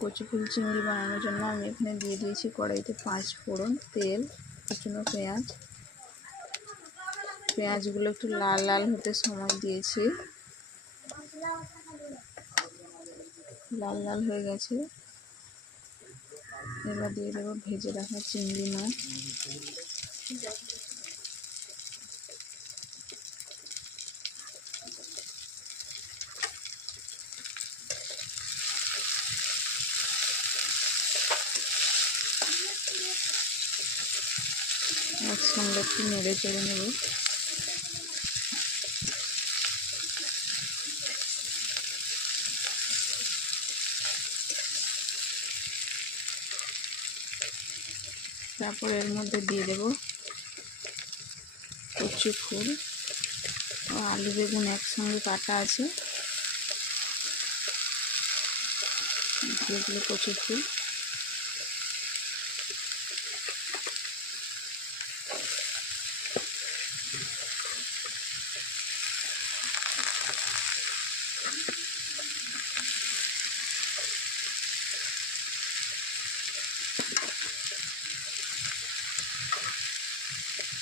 কচি ফুল চিংড়ি বানানোর জন্য আমি এখানে দিয়ে দিয়েছি কড়াইতে পাঁচ ফোড়ন তেল কুচনো পেঁয়াজ। পেঁয়াজগুলো একটু লাল লাল হতে সময় দিয়েছি। লাল লাল হয়ে গেছে। এবার দিয়ে দেবো ভেজে রাখা চিংড়ি মাছ। একসঙ্গে একটু নেড়ে চেড়ে নেব। তারপর এর মধ্যে দিয়ে দেব কচু ফুল ও আলু বেগুন একসঙ্গে কাটা আছে। দিয়ে দিলে কচু ফুল।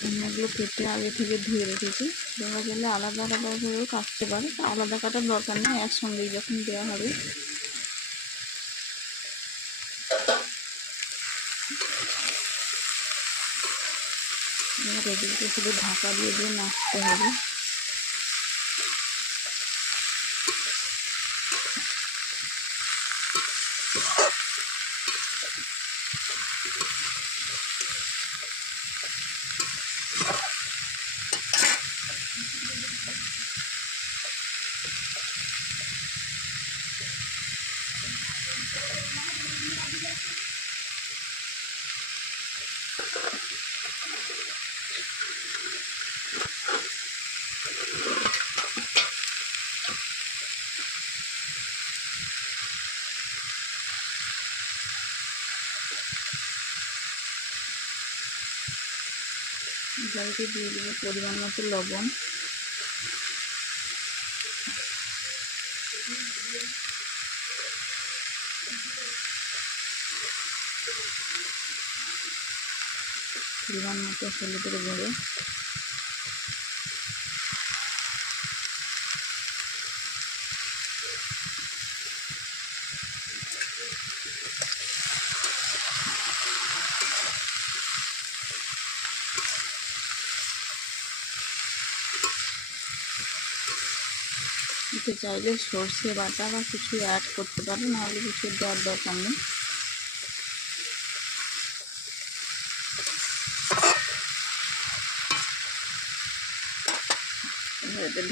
এগুলো কেটে আগে থেকে ধুয়ে রেখেছি। দেওয়া গেলে আলাদা আলাদাভাবেও কাটতে পারে আলাদা কাটার দরকার নেই, একসঙ্গেই যখন দেওয়া হবে। এগুলোকে শুধু ঢাকা দিয়ে দিয়ে নাচতে হবে। জলকে দিয়ে দেবো পরিমাণ মতো লবণ। পরিমাণ মতো হলুদের গুঁড়ো। চাইলে সর্ষে বাটা বা কিছু অ্যাড করতে পারো নাহলে কিছু দেওয়ার দরকার নেই।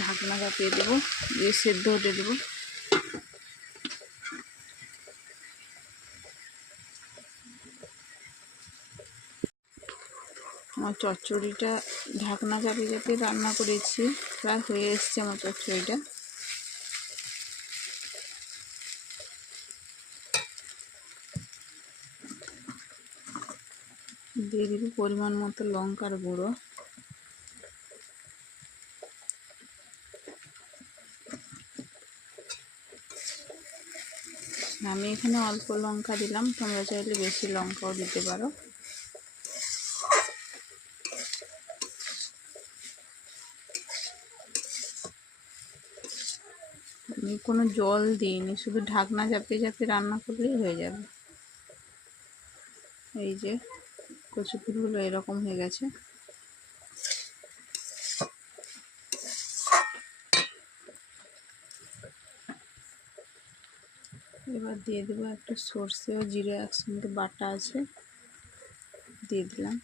ঢাকনা চাপিয়ে দেবো, দিয়ে সেদ্ধ হতে দেবো। আমার চচ্চড়িটা ঢাকনা চাপিয়ে চাপিয়ে রান্না করেছি, প্রায় হয়ে এসছে আমার চচ্চড়িটা। দিয়ে দিব পরিমাণ মতো লঙ্কার গুঁড়ো। আমি এখানে অল্প লঙ্কা দিলাম, তোমরা চাইলে বেশি লঙ্কাও দিতে পারো। আমি কোনো জল দিইনি, শুধু ঢাকনা চাপিয়ে চাপিয়ে রান্না করলেই হয়ে যাবে। এই যে কচু ফুলগুলো এরকম হয়ে গেছে এবার দিয়ে দেবো একটা সর্ষে ও জিরে একসঙ্গে বাটা আছে। দিয়ে দিলাম।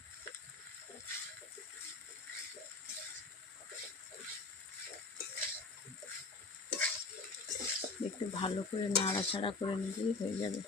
একটু ভালো করে নাড়াচাড়া করে নিলেই হয়ে যাবে।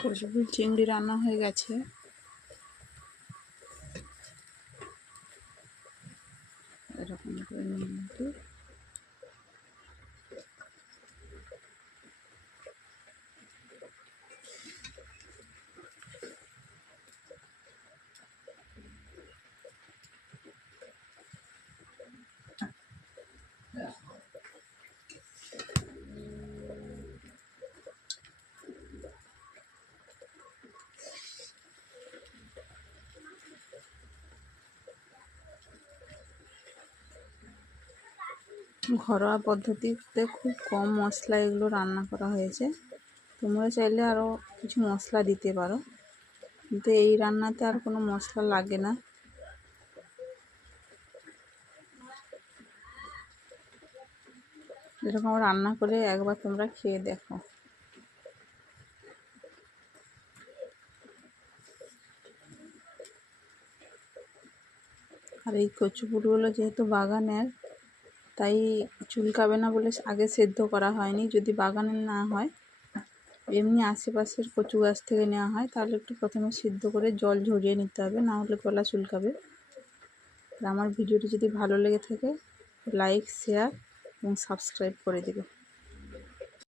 কচুপুর চিংড়ি রান্না হয়ে গেছে। এরকম করে নিয়ে ঘরোয়া পদ্ধতিতে খুব কম মশলা এগুলো রান্না করা হয়েছে। তোমরা চাইলে আরও কিছু মশলা দিতে পারো। কিন্তু এই রান্নাতে আর কোনো মশলা লাগে না। এরকম রান্না করে একবার তোমরা খেয়ে দেখো। আর এই কচুপুরগুলো যেহেতু বাগানের তাই চুলকাবে না বলে আগে সেদ্ধ করা হয়নি। যদি বাগানের না হয়, এমনি আশেপাশের কচু গাছ থেকে নেওয়া হয়, তাহলে একটু প্রথমে সিদ্ধ করে জল ঝরিয়ে নিতে হবে, না হলে গলা চুলকাবে। আর আমার ভিডিওটি যদি ভালো লেগে থাকে, লাইক, শেয়ার এবং সাবস্ক্রাইব করে দেবে।